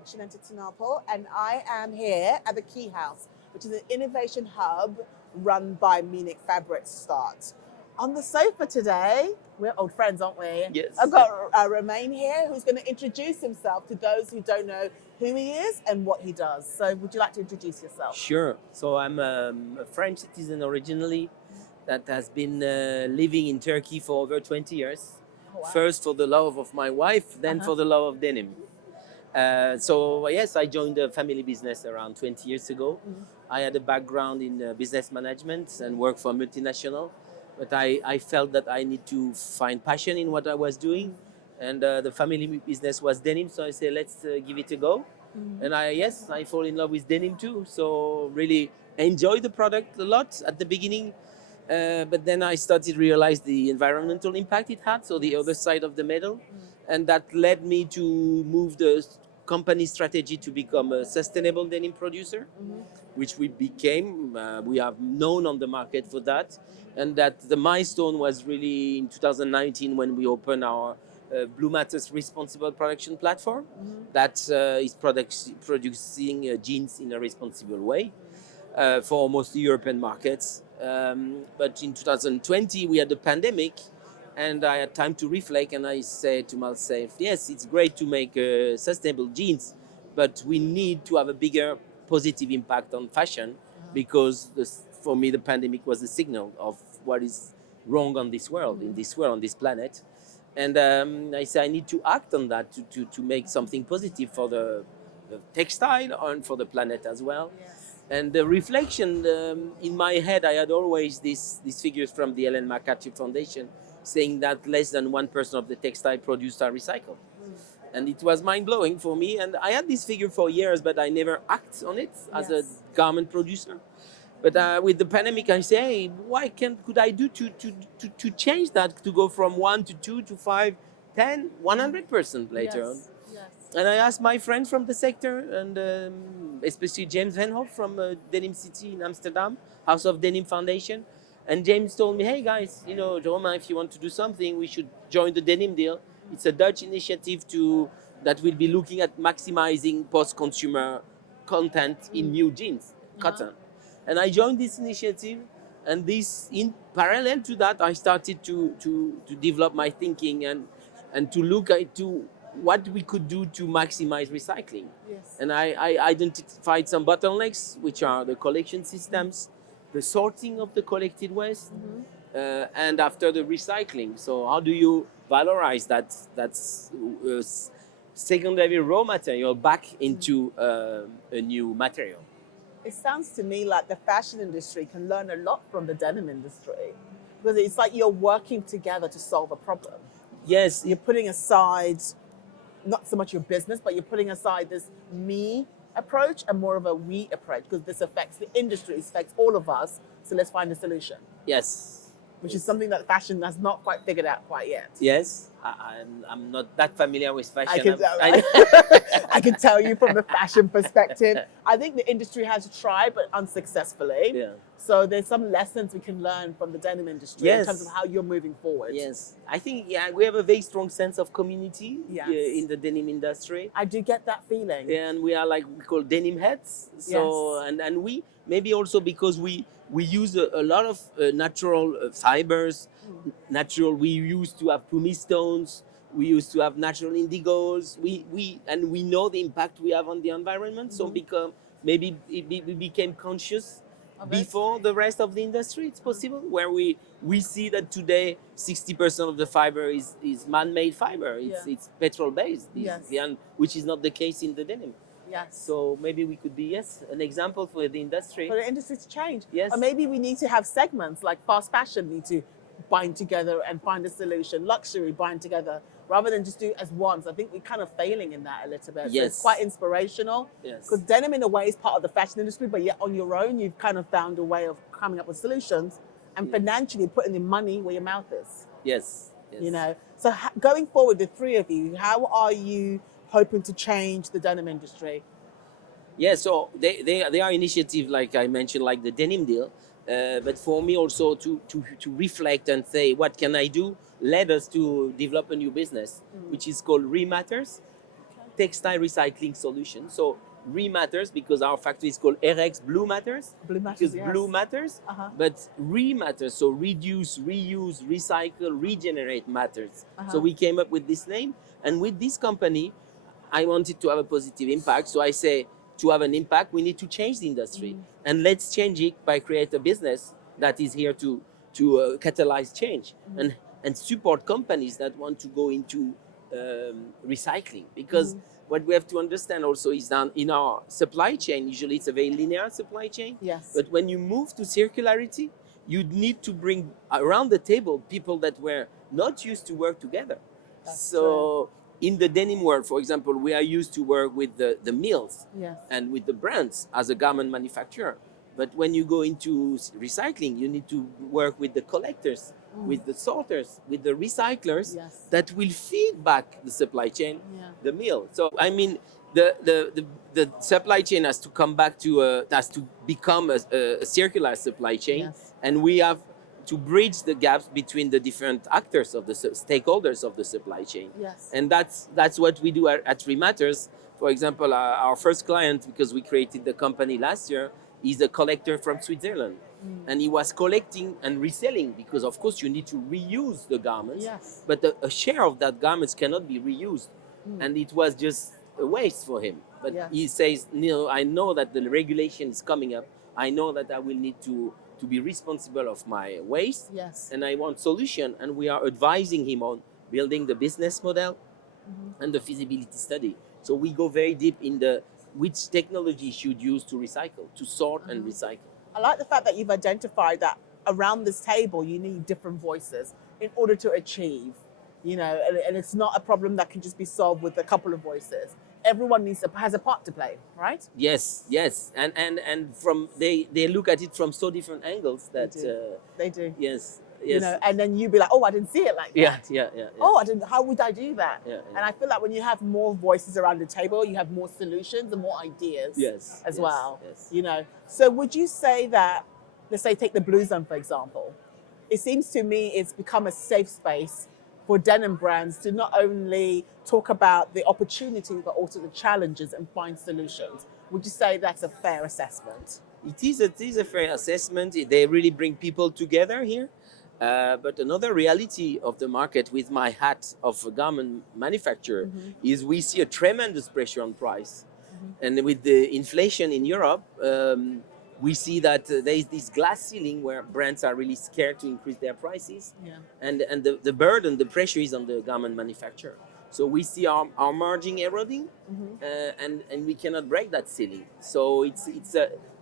Mitchell International, and I am here at the Key House, which is an innovation hub run by Munich Fabric Start. On the sofa today, we're old friends, aren't we? Yes. I've got Romain here, who's going to introduce himself to those who don't know who he is and what he does. So would you like to introduce yourself? Sure. So I'm a French citizen originally that has been living in Turkey for over 20 years. Oh, wow. First for the love of my wife, then for the love of denim. So yes, I joined the family business around 20 years ago. I had a background in business management and worked for a multinational. But I felt that I need to find passion in what I was doing. And the family business was denim, so I said, let's give it a go. And I fall in love with denim too. So really enjoy the product a lot at the beginning. But then I started to realize the environmental impact it had, so the other side of the medal. And that led me to move the company strategy to become a sustainable denim producer, which we became. We are known on the market for that. And that the milestone was really in 2019 when we opened our Blue Matters responsible production platform that is producing jeans in a responsible way for almost the European markets. But in 2020, we had the pandemic, and I had time to reflect, and I said to myself, yes, it's great to make sustainable jeans, but we need to have a bigger positive impact on fashion because for me, the pandemic was a signal of what is wrong on this world, on this planet. And I said, I need to act on that to make something positive for the textile and for the planet as well. Yes. And the reflection in my head, I had always these figures from the Ellen MacArthur Foundation saying that less than 1% of the textile produced are recycled. And it was mind-blowing for me. And I had this figure for years, but I never act on it as a garment producer. But with the pandemic, I say, hey, could I do to change that, to go from 1 to 2 to 5, 10, 100% later on? Yes. And I asked my friends from the sector, and especially James Van Hoff from Denim City in Amsterdam, House of Denim Foundation. And James told me, hey guys, Romain, if you want to do something, we should join the Denim Deal. It's a Dutch initiative that will be looking at maximizing post-consumer content in new jeans, cotton. And I joined this initiative, and in parallel to that, I started to develop my thinking and to look into what we could do to maximize recycling. Yes. And I identified some bottlenecks, which are the collection systems, the sorting of the collected waste, and after the recycling. So how do you valorize that secondary raw material back into a new material? It sounds to me like the fashion industry can learn a lot from the denim industry because it's like you're working together to solve a problem. Yes. You're putting aside not so much your business, but you're putting aside this me approach and more of a we approach because this affects the industry, it affects all of us. So let's find a solution. Yes. Which is something that fashion has not quite figured out quite yet. Yes, I'm not that familiar with fashion. I can tell you from the fashion perspective. I think the industry has tried, but unsuccessfully. Yeah. So there's some lessons we can learn from the denim industry in terms of how you're moving forward. Yes, I think we have a very strong sense of community in the denim industry. I do get that feeling. And we are we call denim heads. So and we maybe also because we use a lot of natural fibers. We used to have pumice stones. We used to have natural indigos. We know the impact we have on the environment. So maybe we became conscious before the rest of the industry. It's possible where we see that today 60% of the fiber is man-made fiber. It's petrol-based, which is not the case in the denim. Yes. So maybe we could be, an example for the industry. For the industry to change. Yes. Or maybe we need to have segments like fast fashion need to bind together and find a solution. Luxury bind together rather than just do it as one. So I think we're kind of failing in that a little bit. Yes. So it's quite inspirational. Yes. Because denim in a way is part of the fashion industry, but yet on your own, you've kind of found a way of coming up with solutions and financially putting the money where your mouth is. Yes. So going forward, the three of you, how are you hoping to change the denim industry? Yeah, so they are initiatives like I mentioned, like the Denim Deal, but for me also to reflect and say what can I do led us to develop a new business, which is called Rematters. textile recycling solution. So matters because our factory is called Ereks Blue Matters. Blue matters, Because yes. blue matters, but matters. So reduce, reuse, recycle, regenerate matters. So we came up with this name. And with this company, I wanted to have a positive impact. So I say, to have an impact, we need to change the industry. And let's change it by create a business that is here to catalyze change and support companies that want to go into recycling. Because what we have to understand also is that in our supply chain, usually it's a very linear supply chain. Yes. But when you move to circularity, you need to bring around the table people that were not used to work together. That's so true. In the denim world, for example, we are used to work with the mills and with the brands as a garment manufacturer. But when you go into recycling, you need to work with the collectors, with the sorters, with the recyclers that will feed back the supply chain, the mill. So I mean, the supply chain has to come back to has to become a circular supply chain, and we have to bridge the gaps between the different actors of the stakeholders of the supply chain. And that's what we do at Rematters. For example, our first client, because we created the company last year, is a collector from Switzerland. And he was collecting and reselling because, of course, you need to reuse the garments. But a share of that garments cannot be reused. And it was just a waste for him. But he says, Neil, I know that the regulation is coming up. I know that I will need to be responsible of my waste. And I want solution. And we are advising him on building the business model and the feasibility study. So we go very deep in the which technology should use to recycle, to sort and recycle. I like the fact that you've identified that around this table you need different voices in order to achieve, and it's not a problem that can just be solved with a couple of voices. Everyone has a part to play, right? Yes, and from they look at it from so different angles that they do. Yes. And then you be like, oh, I didn't see it like that. Yeah. Oh, I didn't. How would I do that? Yeah. And I feel like when you have more voices around the table, you have more solutions and more ideas. As well. So would you say that, let's say, take the Blue Zone for example? It seems to me it's become a safe space for denim brands to not only talk about the opportunities but also the challenges and find solutions. Would you say that's a fair assessment? It is a fair assessment. They really bring people together here. But another reality of the market, with my hat of a garment manufacturer, is we see a tremendous pressure on price. And with the inflation in Europe, we see that there is this glass ceiling where brands are really scared to increase their prices. And the burden, the pressure is on the garment manufacturer. So we see our margin eroding, and we cannot break that ceiling. So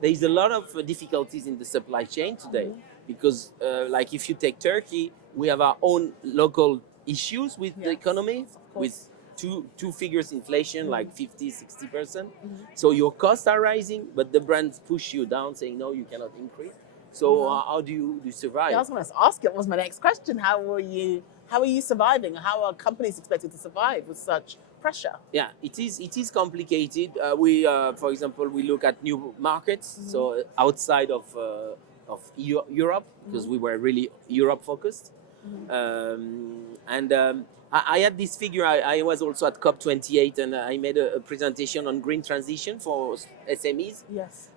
there is a lot of difficulties in the supply chain today. Because like if you take Turkey, we have our own local issues with the economy, with two figures inflation, like 50-60%. So your costs are rising, but the brands push you down saying, no, you cannot increase. So how do you survive? I was going to ask, it was my next question. How are you surviving? How are companies expected to survive with such pressure? Yeah, it is complicated. For example, we look at new markets, so outside of Europe, because we were really Europe focused. I had this figure. I was also at COP28, and I made a presentation on green transition for SMEs.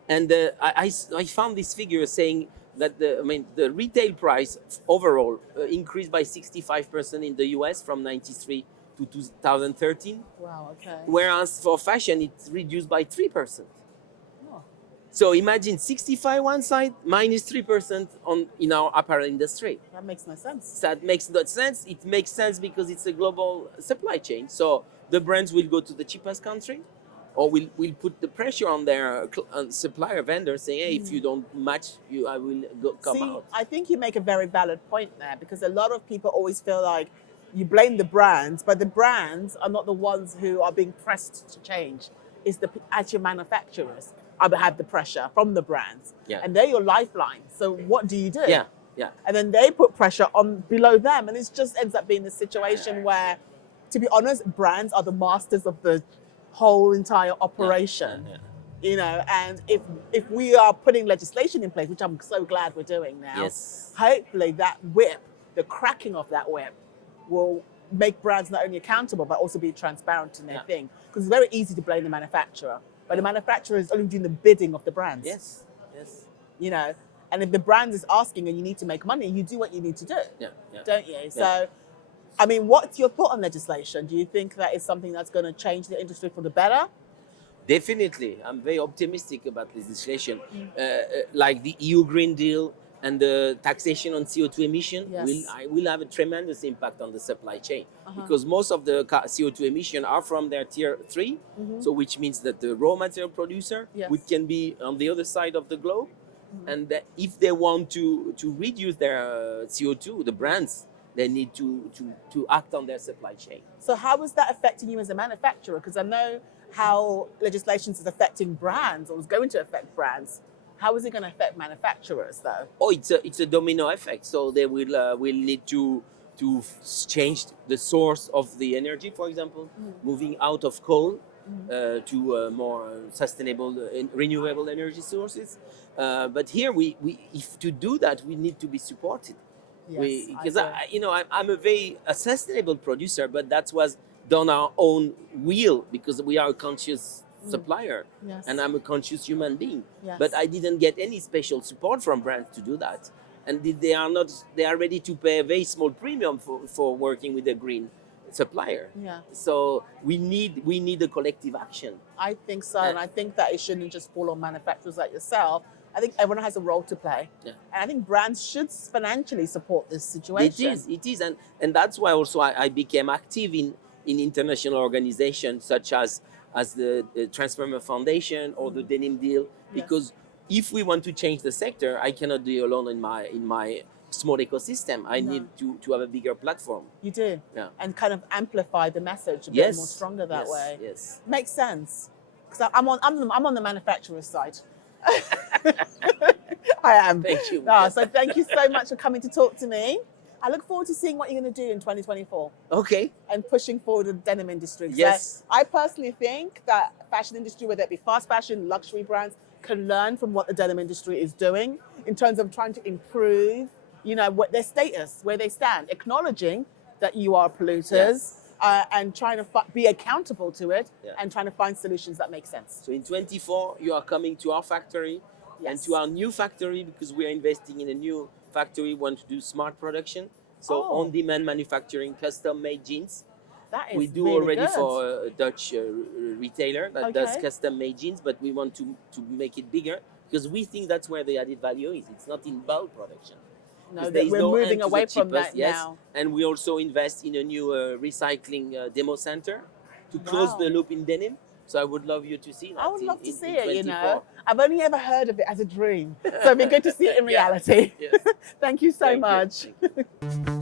And I found this figure saying that the retail price overall increased by 65% in the US from 93 to 2013. Wow, okay. Whereas for fashion, it's reduced by 3%. So imagine 65 one side, minus 3% in our apparel industry. That makes no sense. That makes no sense. It makes sense because it's a global supply chain. So the brands will go to the cheapest country, or will put the pressure on their supplier vendors saying, hey, if you don't match, I will come out. I think you make a very valid point there, because a lot of people always feel like you blame the brands, but the brands are not the ones who are being pressed to change. It's the actual manufacturers have the pressure from the brands, and they're your lifeline. So what do you do? And then they put pressure on below them, and it just ends up being a situation where, to be honest, brands are the masters of the whole entire operation. And if we are putting legislation in place, which I'm so glad we're doing now, hopefully that whip, the cracking of that whip, will make brands not only accountable, but also be transparent in their Yeah. thing. Because it's very easy to blame the manufacturer, but the manufacturer is only doing the bidding of the brands. Yes, yes. You know, and if the brand is asking and you need to make money, you do what you need to do, Yeah, yeah. don't you? So, I mean, what's your thought on legislation? Do you think that is something that's going to change the industry for the better? Definitely, I'm very optimistic about legislation, like the EU Green Deal and the taxation on CO2 emission. Yes. Will have a tremendous impact on the supply chain because most of the CO2 emission are from their tier 3, so which means that the raw material producer, Yes. which can be on the other side of the globe, and that if they want to reduce their CO2, the brands, they need to act on their supply chain. So how is that affecting you as a manufacturer? Because I know how legislation is affecting brands or is going to affect brands. How is it going to affect manufacturers though? Oh, it's a domino effect. So they will need to change the source of the energy, for example, moving out of coal to more sustainable, renewable energy sources. But here, if to do that, we need to be supported. Yes, Because I I'm a sustainable producer, but that was done our own will because we are a conscious supplier, Yes. and I'm a conscious human being. Yes. But I didn't get any special support from brands to do that, and they are ready to pay a very small premium for working with a green supplier. Yeah. So we need a collective action. I think so, and I think that it shouldn't just fall on manufacturers like yourself. I think everyone has a role to play, Yeah. and I think brands should financially support this situation. It is, and that's why also I became active in international organizations such as the Transformer Foundation or the Denim Deal, because if we want to change the sector, I cannot do it alone in my small ecosystem. I need to have a bigger platform. You do, Yeah. and kind of amplify the message a bit Yes. more stronger that way. Yes. Makes sense, because I'm on the manufacturer's side. I am. Thank you. So thank you so much for coming to talk to me. I look forward to seeing what you're going to do in 2024 Okay. and pushing forward the denim industry. 'Cause Yes. I personally think that fashion industry, whether it be fast fashion, luxury brands, can learn from what the denim industry is doing in terms of trying to improve, what their status, where they stand, acknowledging that you are polluters. And trying to be accountable to it, and trying to find solutions that make sense. So in 24, you are coming to our factory and Yes. to our new factory because we are investing in a new factory. We want to do smart production. So on-demand manufacturing, custom-made jeans. That is We do really already good. for a Dutch retailer that does Okay. custom-made jeans, but we want to make it bigger because we think that's where the added value is. It's not in bulk production. No, 'Cause that there is we're no moving end to away the from cheapest, that yes. now. And we also invest in a new recycling demo center to close Wow. the loop in denim. So I would love you to see that. I would love to in see it, 24. I've only ever heard of it as a dream. So it'd be good to see it in Yeah. reality. Yes. Thank you so Thank you. much. Thank you.